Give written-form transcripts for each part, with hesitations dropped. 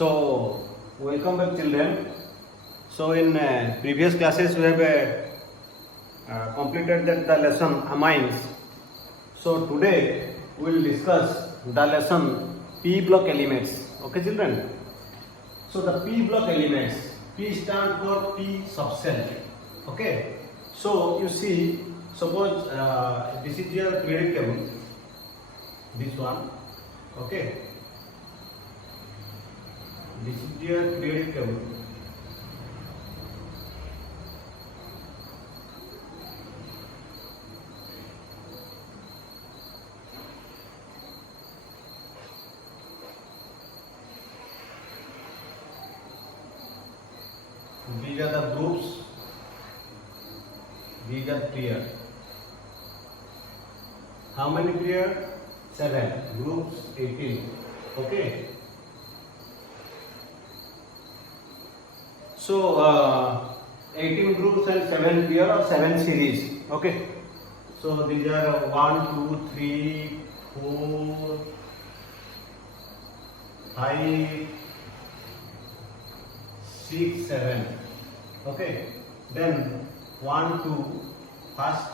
So, welcome back children. So, in previous classes we have completed the lesson amines. So, today we will discuss the lesson P block elements. Okay children. So, the P block elements, P stand for P subcell. Okay. So, you see, suppose this is your periodic table, this one. Okay. This is your periodic table. These are the groups. These are tier. How many tier? 7. Groups 18. Okay. So 18 groups and 7 tier or 7 series. Okay. So these are 1, 2, 3, 4, 5, 6, 7. Okay. Then 1, 2, first,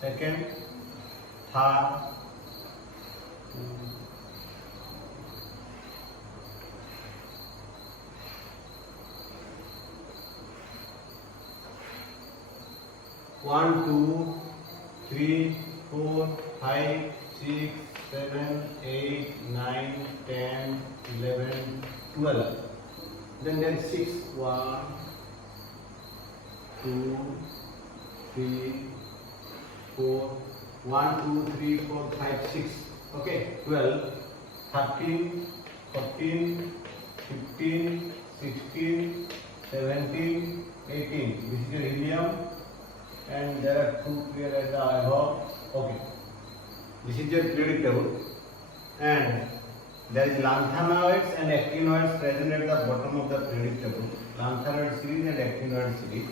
second, third, 1, 2, 3, 4, 5, 6, 7, 8, 9, 10, 11, 12. Then 6, 1, 2, 3, 4, 1, 2, 3, 4, 5, 6. Okay, 12, 13, 14, 15, 16, 17, 18. This is your helium. And there are 2 here as I hope. Okay. This is your periodic table. And there is lanthanoids and actinoids present at the bottom of the periodic table. Lanthanoid series and actinoid series.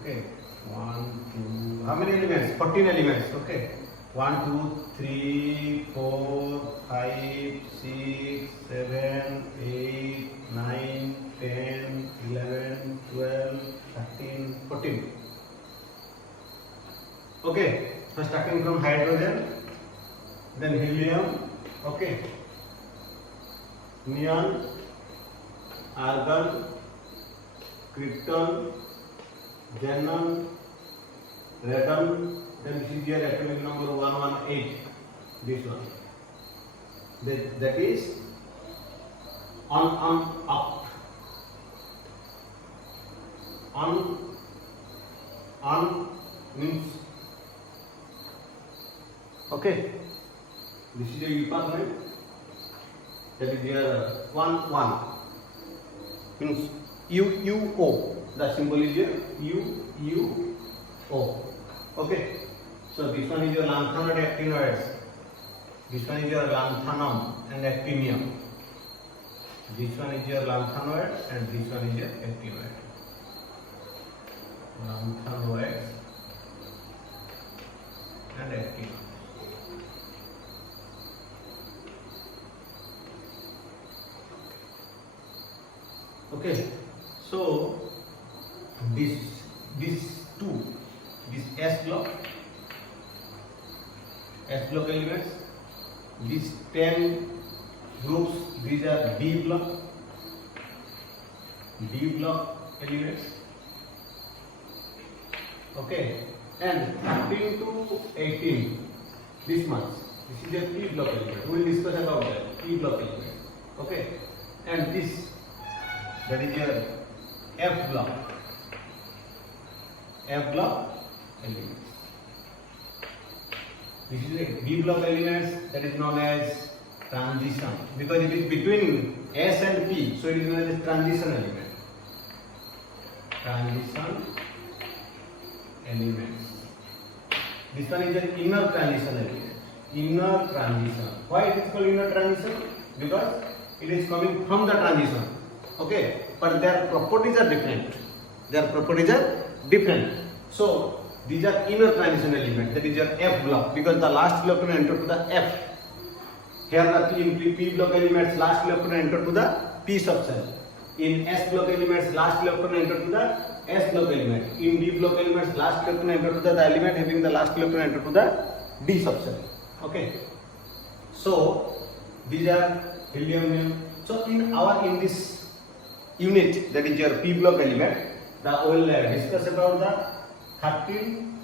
Okay. 1, 2. How many elements? 14 elements. Okay. 1, 2, 3, 4, 5, 6, 7, 8, 9, 10, 11, 12, 13, 14. Okay, so starting from hydrogen, then helium, okay, neon, argon, krypton, xenon, radon, then this is your atomic number 118, this one. That is up. On means okay, this is your department. That is your 1 means UO. The symbol is your UO. Okay, so this one is your lanthanoid actinoids. This one is your lanthanum and actinium. This one is your lanthanoid and this one is your actinoid. Lanthanoids and actinoids. Okay, so this S block elements, these 10 groups, these are D block elements. Okay, and 13 to 18, this much. This is your P block element. We will discuss about that P block element. Okay, and this, that is your F block elements. This is a B block elements, that is known as transition, because it is between S and P, so it is known as transition element. Transition elements. This one is an inner transition element. Inner transition. Why it is called inner transition? Because it is coming from the transition. Okay, but their properties are different. So these are inner transition elements. That is your F block, because the last electron entered to the F. Here the in P block elements last electron enter to the P subshell. In S block elements last electron enter to the S block element. In D block elements last electron enter to the element having the last electron enter to the D subshell. Okay. So these are helium. So in this unit, that is your P block element, we will discuss about the 13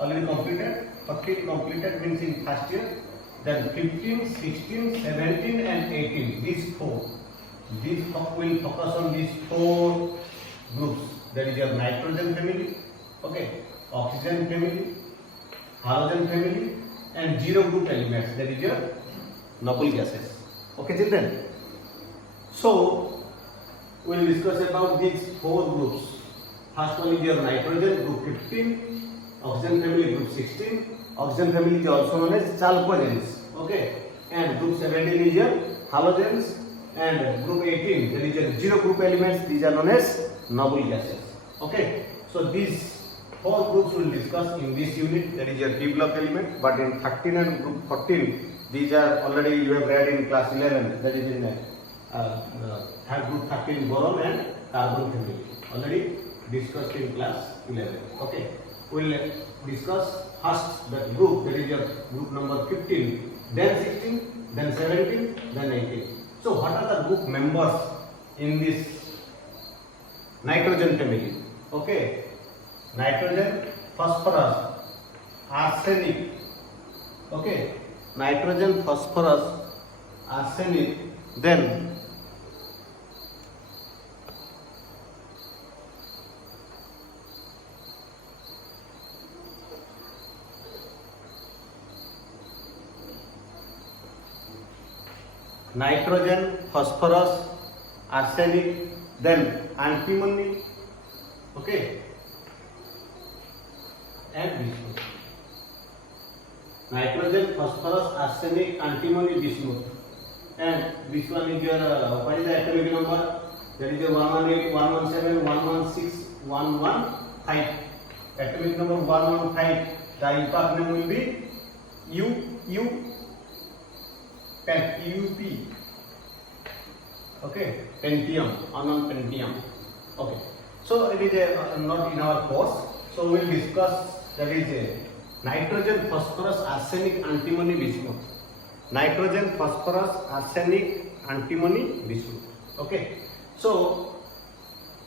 already completed. 14 completed means in first year. Then 15, 16, 17 and 18. These four. These will focus on these four groups. That is your nitrogen family, okay, oxygen family, halogen family, and zero group elements. That is your noble gases. Okay, children. So we will discuss about these four groups. First one is your nitrogen, group 15, oxygen family, group 16. Oxygen family is also known as chalcogens. Okay, and group 17 is your halogens, and group 18, that is your zero group elements. These are known as noble gases. Okay, so these four groups we will discuss in this unit. That is your P block element. But in 13 and group 14, these are already you have read in class 11. That is in group 13, boron and carbon family. Already discussed in class 11. Okay, we will discuss first the group, that is your group number 15, then 16, then 17, then 18. So what are the group members in this nitrogen family? Okay, nitrogen, phosphorus, arsenic. Okay, nitrogen, phosphorus, arsenic, then nitrogen, phosphorus, arsenic, then antimony, okay, and bismuth. Nitrogen, phosphorus, arsenic, antimony, bismuth. And this one is your what is the atomic number? That is your 118, 117, 116, 115. Atomic number 115. The impact name will be UP. Okay, pentium, unknown pentium. Okay, so it is not in our course. So we will discuss, that is nitrogen, phosphorus, arsenic, antimony, bismuth. Nitrogen, phosphorus, arsenic, antimony, bismuth. Okay, so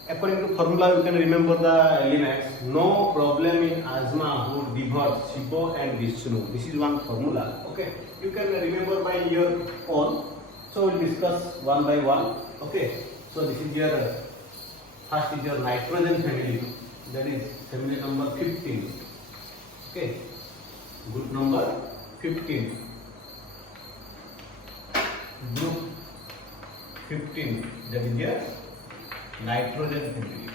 according to formula you can remember the elements. No problem in asthma who devoured Shivo and Vishnu. This is one formula. Okay, you can remember by your own. So we'll discuss one by one. Okay, so this is your first is your nitrogen family. That is family number 15. Okay, group number 15. Group 15. That is your nitrogen family.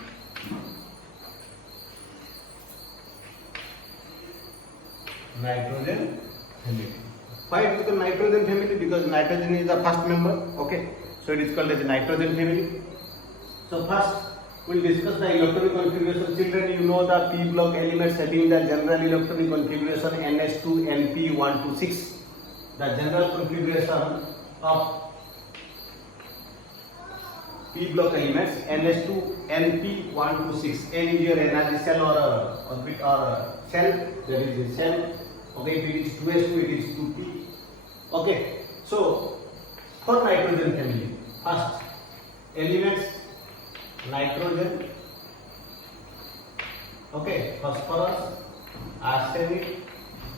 Nitrogen family. Why it is the nitrogen family? Because nitrogen is the first member. Okay, so it is called as a nitrogen family. So first we will discuss the electronic configuration. Children, you know the P block elements having the general electronic configuration NS2 NP126. The general configuration of P block elements NS2 NP126. N is your energy cell or orbit or cell. There is a cell. Okay, if it is 2s2, it is 2p. Okay, so for nitrogen family, first elements nitrogen, okay, phosphorus, arsenic,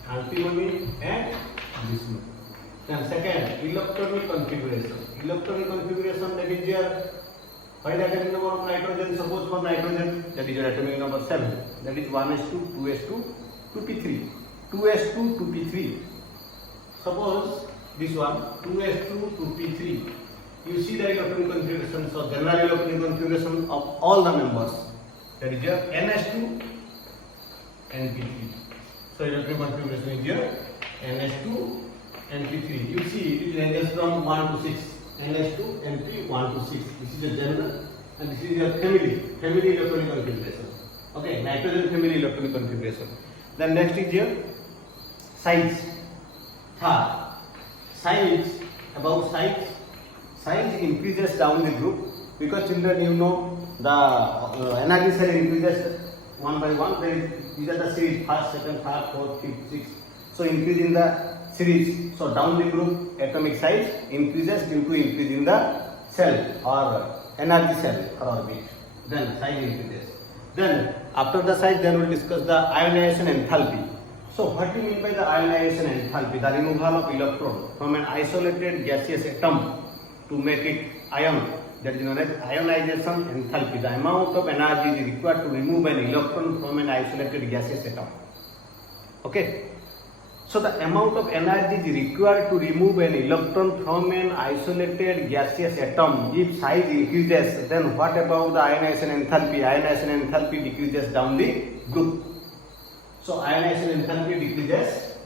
antimony, and bismuth. Then second, electronic configuration. Electronic configuration, that is your what is the atomic number of nitrogen? Suppose for nitrogen, that is your atomic number 7. That is 1s2, 2s2, 2p3. 2s2, 2p3. Suppose this one 2s2, 2p3. You see the electronic configuration. So general electronic configuration of all the members. That is your ns2, np3. So electronic configuration is your ns2, np3. You see it ranges from 1 to 6. ns2, np 1 to 6. This is your general, and this is your family electronic configuration. Okay, nitrogen family electronic configuration. Then next is your size. Third, size about size. Size increases down the group because children, you know, the energy cell increases one by one. These are the series: first, second, third, fourth, fifth, sixth. So increase in the series. So down the group atomic size increases due to increase in the cell or energy cell or orbit. Then size increases. Then after the size, then we'll discuss the ionization enthalpy. So what do you mean by the ionization enthalpy? The removal of electron from an isolated gaseous atom to make it ion. That is known as ionization enthalpy. The amount of energy is required to remove an electron from an isolated gaseous atom. Okay. So the amount of energy is required to remove an electron from an isolated gaseous atom. If size increases, then what about the ionization enthalpy? Ionization enthalpy decreases down the group. So ionization enthalpy decreases.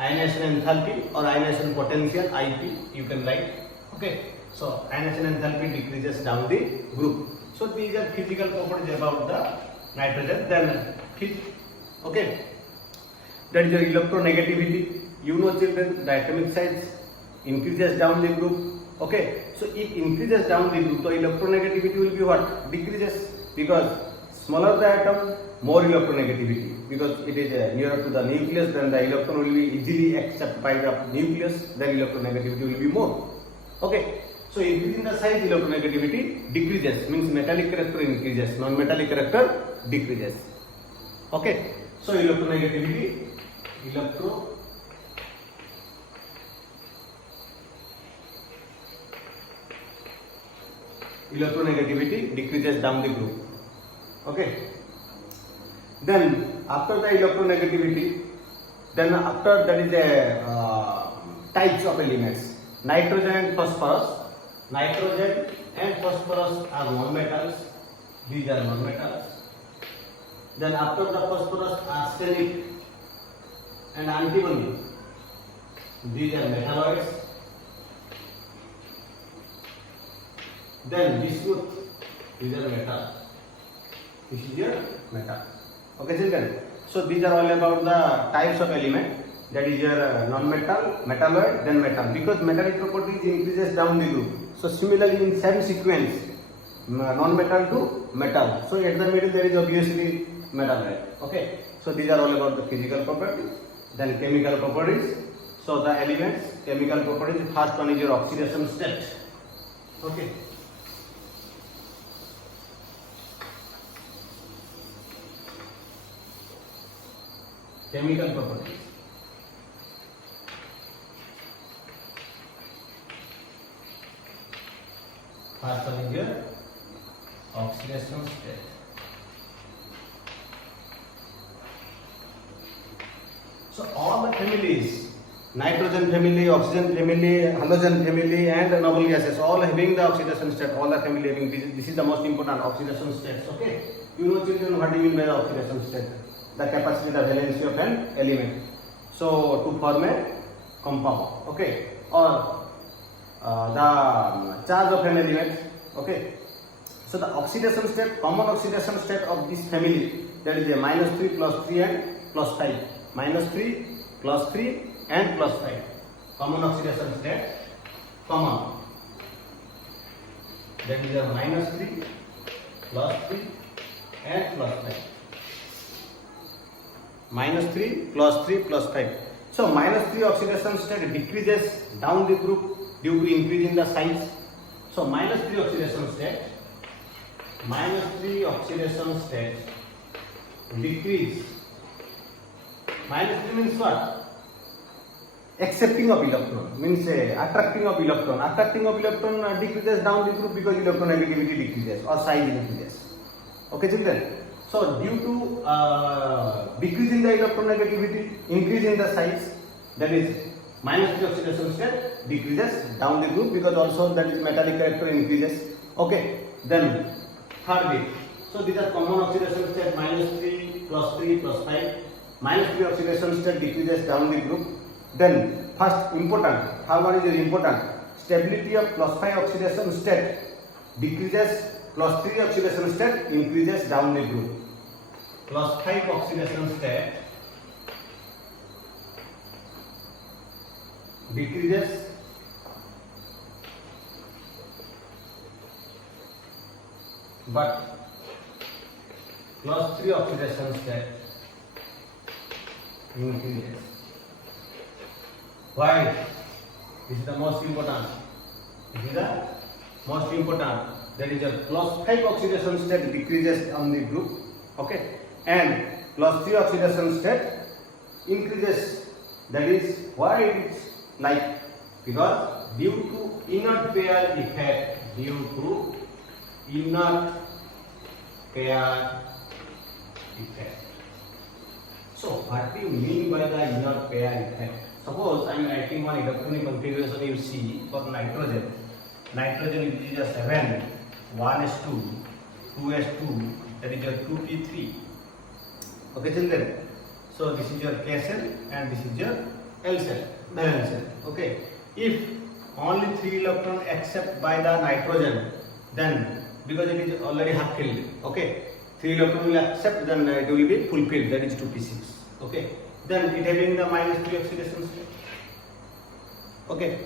Ionization enthalpy or ionization potential, IP, you can write. Okay. So ionization enthalpy decreases down the group. So these are physical properties about the nitrogen. Then fifth, okay. That is your electronegativity. You know, children, the atomic size increases down the group. Okay. So if increases down the group, the electronegativity will be what? Decreases, because smaller the atom, more electronegativity. Because it is nearer to the nucleus, then the electron will be easily accepted by the nucleus. Then electronegativity will be more. Okay. So increasing the size, electronegativity decreases. Means metallic character increases, non-metallic character decreases. Okay. So electronegativity. Electronegativity decreases down the group. Okay. Then after the electronegativity, then after that is a types of elements. Nitrogen and phosphorus. Nitrogen and phosphorus are nonmetals. These are nonmetals. Then after the phosphorus, arsenic and antimony. These are metalloids. Then bismuth. These are metal. This is your metal. Okay, children. So these are all about the types of element. That is your non-metal, metalloid, then metal. Because metallic properties increases down the group. So similarly, in same sequence, non-metal to metal. So at the middle there is obviously metalloid. Okay. So these are all about the physical properties. Then chemical properties. So the elements, chemical properties. First one is your oxidation state. Okay. Chemical properties. First one is your oxidation state. So all the families, nitrogen family, oxygen family, halogen family and noble gases, all having the oxidation state, all the family having this is the most important oxidation states. Okay. You know, children, what do you mean by the oxidation state? The capacity, the valency of an element. So to form a compound. Okay. Or the charge of an element. Okay. So the oxidation state, common oxidation state of this family, that is a -3, +3 and +5. -3, +3 and +5. Common oxidation state, common. That is a -3, +3 and +5. -3, +3, +5. So -3 oxidation state decreases down the group due to increase in the size. So -3 oxidation state, -3 oxidation state decrease. -3 means what? Accepting of electron, means attracting of electron. Attracting of electron decreases down the group because electronegativity decreases or size decreases. Okay, children. So due to decrease in the electronegativity, increase in the size, that is -3 oxidation state decreases down the group because also that is metallic character increases. Okay. Then third bit. So these are common oxidation state, -3, +3, +5. -3 oxidation state decreases down the group. Then first important, third one is important. Stability of +5 oxidation state decreases, +3 oxidation state increases down the group. +5 oxidation state decreases but class 3 oxidation state increases. Why? This is the most important. This is the most important. That is a class 5 oxidation state decreases on the group. Okay, and class 3 oxidation state increases. That is why it is like, because due to inert pair effect. Due to inert pair effect. So what do you mean by the inert pair effect? Suppose I am writing one electronic configuration you see for nitrogen. Nitrogen is a 7, 1s2, 2s2, that is your 2p3. Okay, children. So this is your K cell and this is your L cell, valence cell. Okay. If only 3 electron accept by the nitrogen, then because it is already half filled, okay, 3 electron will accept, then it will be fulfilled, that is 2p6. Okay. Then it having the -3 oxidation state. Okay.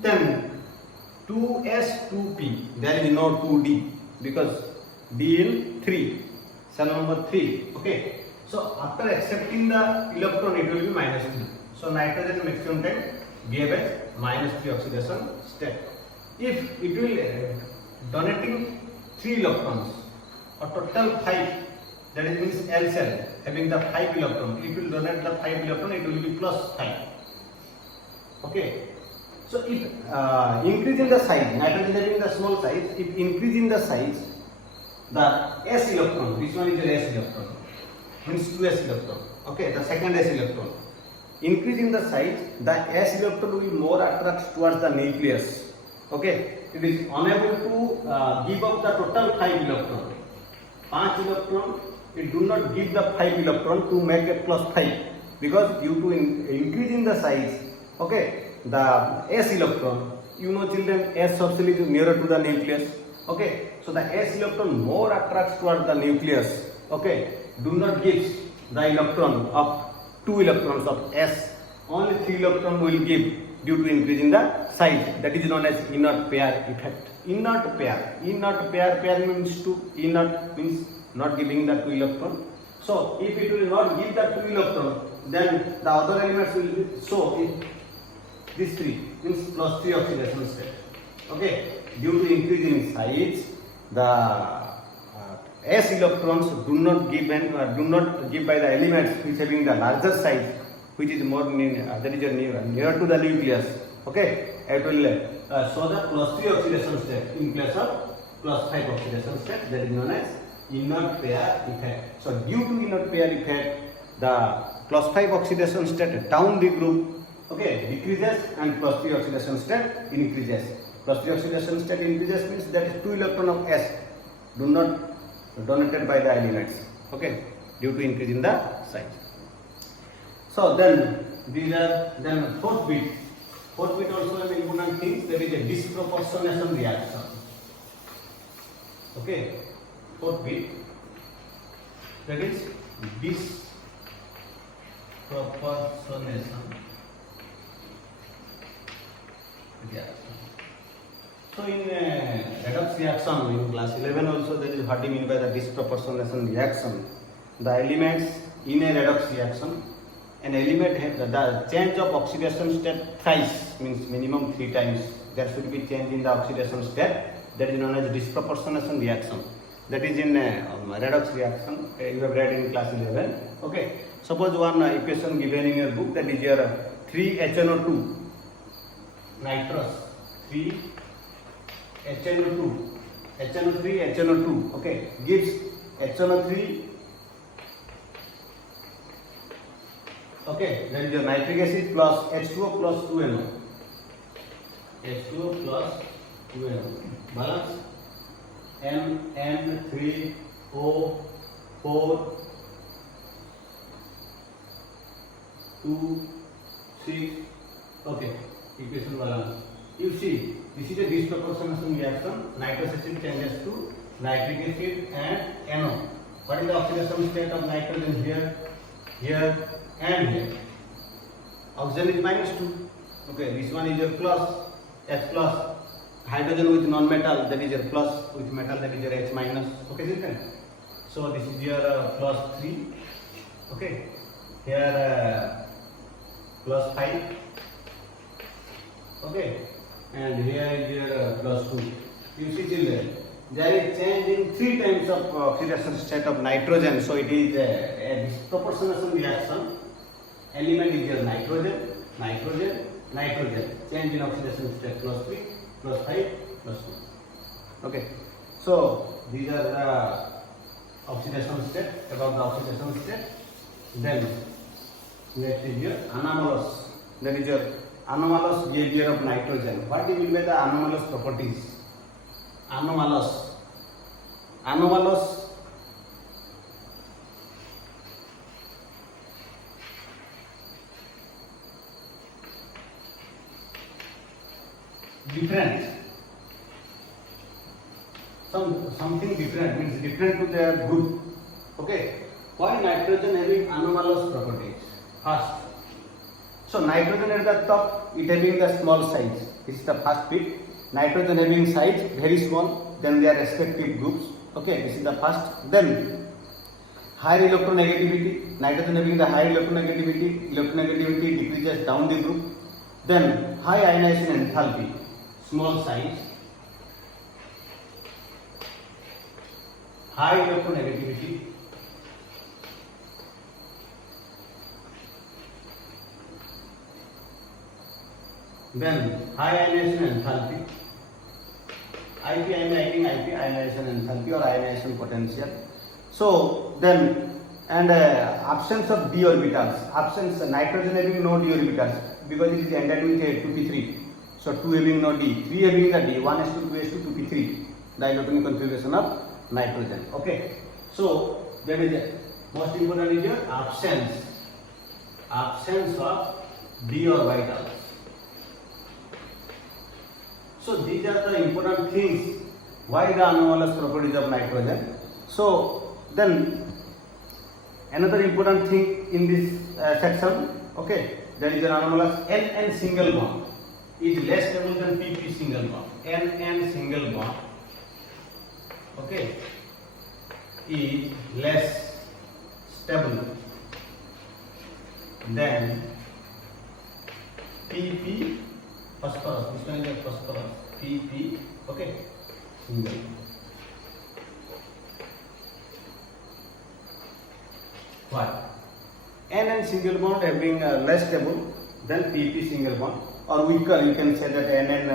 Then 2s2p, there is no 2d because d in 3, cell number 3. Okay. So after accepting the electron, it will be -3. So nitrogen maximum time gave as -3 oxidation state. If it will donating 3 electrons or total 5, that is means L cell having the 5 electron, it will donate the 5 electron, it will be +5. Okay. So if increasing the size, nitrogen having the small size, if increasing the size, the S electron, this one is the S electron, means 2s electron. Okay, the second S electron. Increasing the size, the S electron will be more attracts towards the nucleus. Okay, it is unable to give up the total 5 electron. 5 electron, it do not give the 5 electron to make a +5 because due to increasing the size. Okay, the S electron, you know children, S subshell is nearer to the nucleus. Okay, so the S electron more attracts towards the nucleus. Okay, do not give the electron of 2 electrons of S, only 3 electron will give due to increasing the size. That is known as inert pair effect. Inert pair means to, inert means not giving the 2 electron. So if it will not give the 2 electron, then the other elements will be, so this 3 means +3 oxidation state. Okay, due to increase in size, the S electrons do not give by the elements which having the larger size, which is more that is near to the nucleus. Okay, it will show the +3 oxidation state in place of +5 oxidation state. That is known as inert pair effect. So due to inert pair effect, the +5 oxidation state down the group, okay, decreases and +3 oxidation state increases. +3 oxidation state increases means that is 2 electron of S do not donated by the elements. Okay, due to increase in the size. So then these are then fourth bit. Fourth bit also an important thing. There is a disproportionation reaction. Okay, fourth bit, that is disproportionation reaction. So in redox reaction in class 11 also, that is what we mean by the disproportionation reaction. The elements in a redox reaction, an element has the change of oxidation state thrice, means minimum 3 times. There should be change in the oxidation state. That is known as disproportionation reaction. That is in redox reaction. You have read in class 11. Okay. Suppose one equation given in your book, that is your 3HNO2 nitrous 3 HNO2, HNO3, HNO2, okay, gives HNO3, okay, then your nitric acid plus H2O plus 2NO, H2O plus 2NO, balance NN3O4 2 6, okay, equation balance. You see, this is a disproportionation reaction. Nitrous acid changes to nitric acid and NO. What is the oxidation state of nitrogen here, here and here? Oxygen is -2. Okay, this one is your plus, H plus. Hydrogen with non-metal, that is your plus. With metal, that is your H minus. Okay, children. So this is your plus 3. Okay, here plus 5. Okay, and here is your plus 2. You see, children, there is change in 3 times of oxidation state of nitrogen. So it is a disproportionation reaction. Element is your nitrogen, nitrogen, nitrogen. Change in oxidation state plus 3, plus 5, plus 2. Okay, so these are the oxidation state, about the oxidation state. Then next is your anomalous. That is your anomalous behavior of nitrogen. What do you mean by the anomalous properties? Anomalous. Anomalous. Different. Something different means different to their group. Okay. Why nitrogen having anomalous properties? First. So nitrogen at the top, it having the small size. This is the first bit. Nitrogen having size very small. Then their respective groups. Okay. This is the first. Then higher electronegativity. Nitrogen having the higher electronegativity. Electronegativity decreases down the group. Then high ionization enthalpy. Small size, high electronegativity, then high ionization enthalpy, IP ionization enthalpy or ionization potential. So then, and absence of d orbitals, absence nitrogen having no d orbitals because it is ended with a 2p3. So 2 having no D, 3 having the D, 1s2, 2s2, 2p3, the electronic configuration of nitrogen. Okay. So that is it. Most important is your absence of D orbitals. So these are the important things why the anomalous properties of nitrogen. So then another important thing in this section, okay, that is an anomalous N single bond is less stable than PP single bond. N single bond, okay, is less stable than PP phosphorus. This one is a phosphorus. PP, okay, single. Why? N single bond having less stable than PP single bond. Or weaker, you can say that N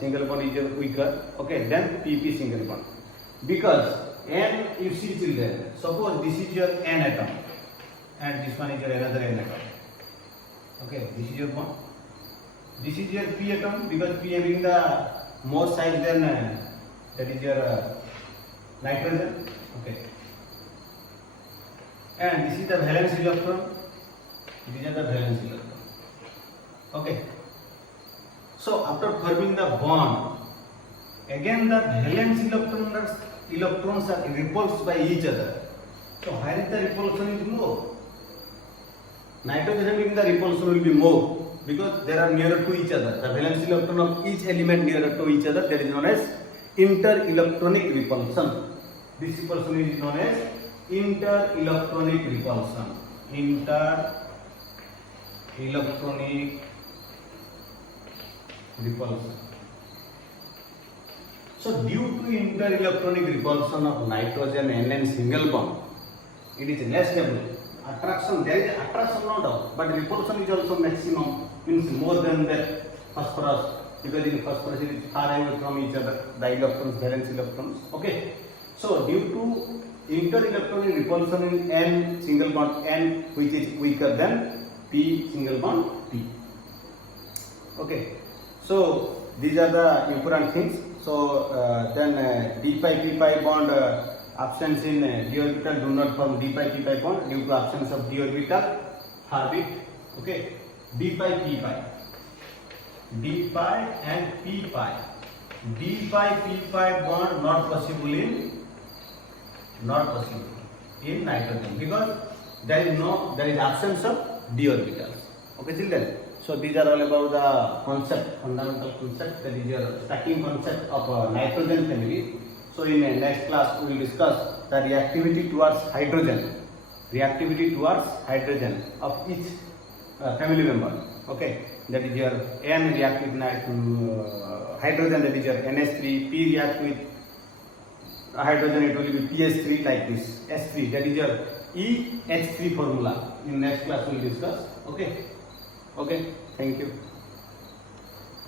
single bond is weaker, okay, than PP single bond. Because N, you see children, suppose this is your N atom and this one is your another N atom. Okay, this is your bond. This is your P atom because P having the more size than that is your nitrogen. Okay. And this is the valence electron. These are the valence electron. Okay. So after forming the bond, again the valence electrons are repulsed by each other. So where is the repulsion is more? Nitrogen having the repulsion will be more because they are nearer to each other. The valence electron of each element nearer to each other, that is known as inter-electronic repulsion. This repulsion is known as inter-electronic repulsion. Inter-electronic repulsion. So due to inter-electronic repulsion of nitrogen N single bond, it is less stable. Attraction, there is attraction no doubt, but repulsion is also maximum, means more than the phosphorus, because in phosphorus it is far away from each other, the electrons, valence electrons. Okay. So due to inter-electronic repulsion in N single bond N, which is weaker than P single bond P. Okay. So these are the important things. So then d pi p pi bond absence in d orbital do not form d pi p pi bond due to absence of d orbital orbit. Okay, d pi p pi, d pi and p pi, d pi p pi bond not possible in nitrogen because there is absence of d orbitals. Okay children. So these are all about the concept, fundamental concept, that is your stacking concept of nitrogen family. So in the next class we will discuss the reactivity towards hydrogen of each family member. Okay, that is your N react with hydrogen, that is your NH3, P react with hydrogen, it will be PH3 like this, S3, that is your EH3 formula. In next class we will discuss. Okay, thank you.